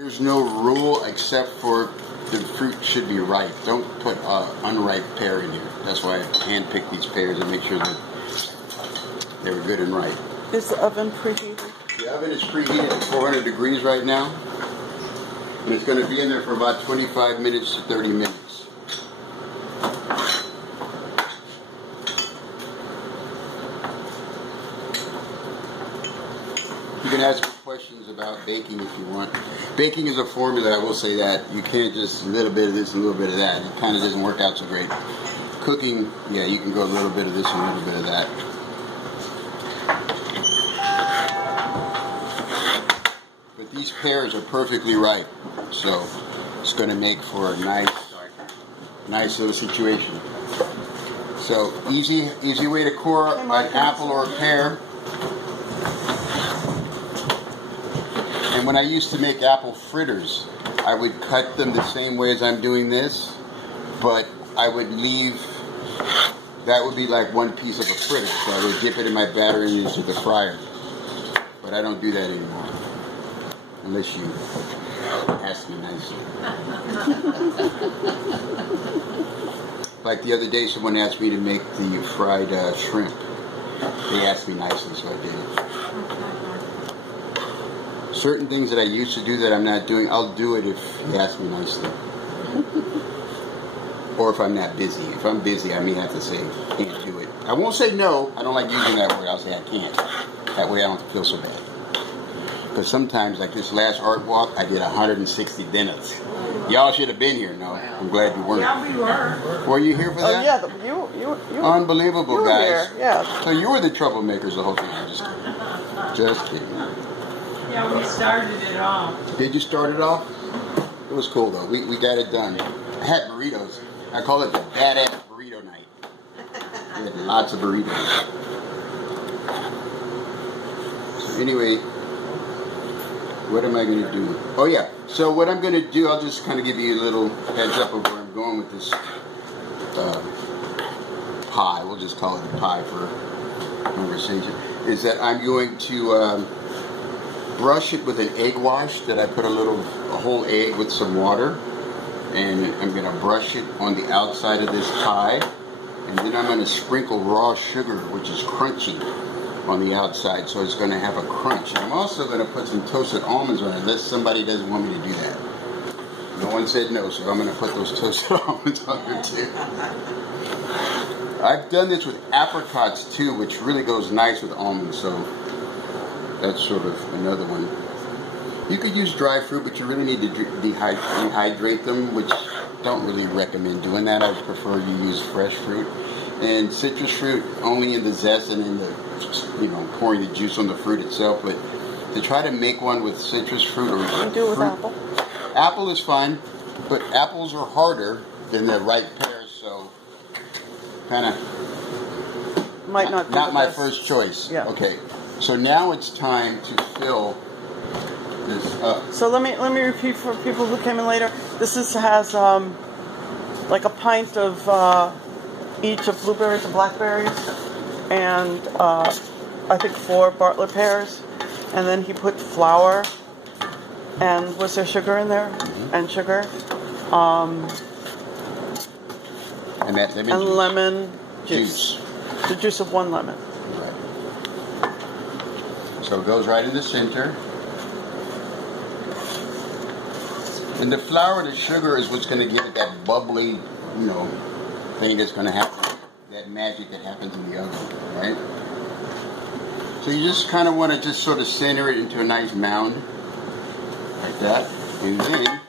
There's no rule except for the fruit should be ripe. Don't put unripe pear in here. That's why I hand-pick these pears and make sure that they were good and ripe. Is the oven preheated? The oven is preheated at 400 degrees right now. And it's going to be in there for about 25 minutes to 30 minutes. You can ask questions about baking if you want. Baking is a formula, I will say that. You can't just a little bit of this and a little bit of that. It kind of doesn't work out so great. Cooking, yeah, you can go a little bit of this and a little bit of that. But these pears are perfectly ripe, so it's going to make for a nice little situation. So easy way to core an apple or a pear. And when I used to make apple fritters, I would cut them the same way as I'm doing this, but I would leave, that would be like one piece of a fritter, so I would dip it in my batter and into the fryer. But I don't do that anymore, unless you ask me nicely. Like the other day, someone asked me to make the fried shrimp. They asked me nicely, so I did it. Certain things that I used to do that I'm not doing, I'll do it if you ask me nicely. Or if I'm not busy. If I'm busy, I may have to say, can't do it. I won't say no. I don't like using that word. I'll say I can't. That way I don't feel so bad. Because sometimes, like this last art walk, I did 160 dinners. Y'all should have been here. No, I'm glad you weren't. Yeah, we were. Were you here for that? Oh yeah, you Unbelievable, you were guys. Here. Yeah. So you were the troublemakers the whole time. Just kidding. Yeah, we started it off. Did you start it off? It was cool though. We got it done. I had burritos. I call it the badass burrito night. We had lots of burritos. So anyway, what am I going to do? Oh yeah. So what I'm going to do, I'll just kind of give you a little heads up of where I'm going with this pie. We'll just call it a pie for conversation. Is that I'm going to brush it with an egg wash that I put a whole egg with some water, and I'm going to brush it on the outside of this pie, and then I'm going to sprinkle raw sugar, which is crunchy, on the outside, so it's going to have a crunch. And I'm also going to put some toasted almonds on it, unless somebody doesn't want me to do that. No one said no, so I'm going to put those toasted almonds on there too. I've done this with apricots too, which really goes nice with almonds, so that's sort of another one. You could use dry fruit, but you really need to dehydrate them, which don't really recommend doing that. I prefer you use fresh fruit. And citrus fruit only in the zest and in the, pouring the juice on the fruit itself. But to try to make one with citrus fruit or do it with apple. Apple is fine, but apples are harder than the ripe pears, so kind of might not be not my best. first choice. Yeah. Okay. So now it's time to fill this up. So let me repeat for people who came in later. This has like a pint of each of blueberries and blackberries, and I think 4 Bartlett pears, and then he put flour, and was there sugar in there? Mm-hmm. And sugar, and that lemon juice. The juice of 1 lemon. So it goes right in the center. And the flour and the sugar is what's going to give it that bubbly, thing that's going to happen. That magic that happens in the oven, right? So you just kind of want to just sort of center it into a nice mound. Like that. And then